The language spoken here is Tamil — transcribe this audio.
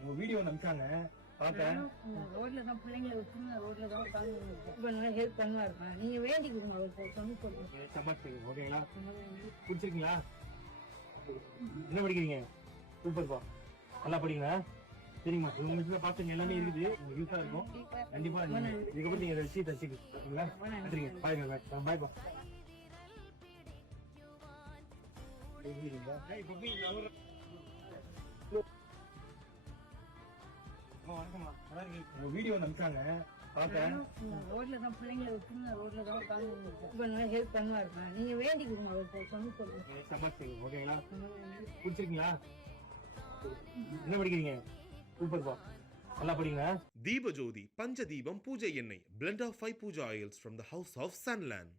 உங்க வீடியோ அனுப்பிச்சாங்க பார்த்தேன். ரோட்ல தான் பிள்ளைங்களை விட்டுருங்க, ரோட்ல தான் உட்காந்து ஹெல்ப் பண்ணுவா இருப்பேன். நீங்க வேண்டிக்கிறீங்க ஓகேங்களா? பிடிச்சிருக்கீங்களா? என்ன படிக்கிறீங்க? சூப்பர்ப்பா, நல்லா படிக்கிறா. சரிங்கம்மா, உங்க வீட்டுல பாத்துங்க எல்லாமே இருக்குது, உங்க யூஸா இருக்கும். கண்டிப்பா இதுக்கப்புறம் நீங்க விஷயத்தை வச்சுக்கீங்களா? நன்றிங்க, பாய் பாய் பாய் பா. உங்க வீடியோ அனுப்பிச்சாங்க பார்த்தேன். ரோட்ல தான் பிள்ளைங்களை விட்டுருங்க, ரோட்ல தான் உட்காந்து ஹெல்ப் பண்ணுவா இருப்பேன். நீங்க வேண்டிக்கிறீங்க. ஓகேங்களா? பிடிச்சிருக்கீங்களா? என்ன படிக்கிறீங்க? சூப்பர்ப்பா, நல்லா படிங்க. தீபஜோதி பஞ்சதீபம் பூஜை எண்ணெய் blend of 5 puja oils from the house of Sunland.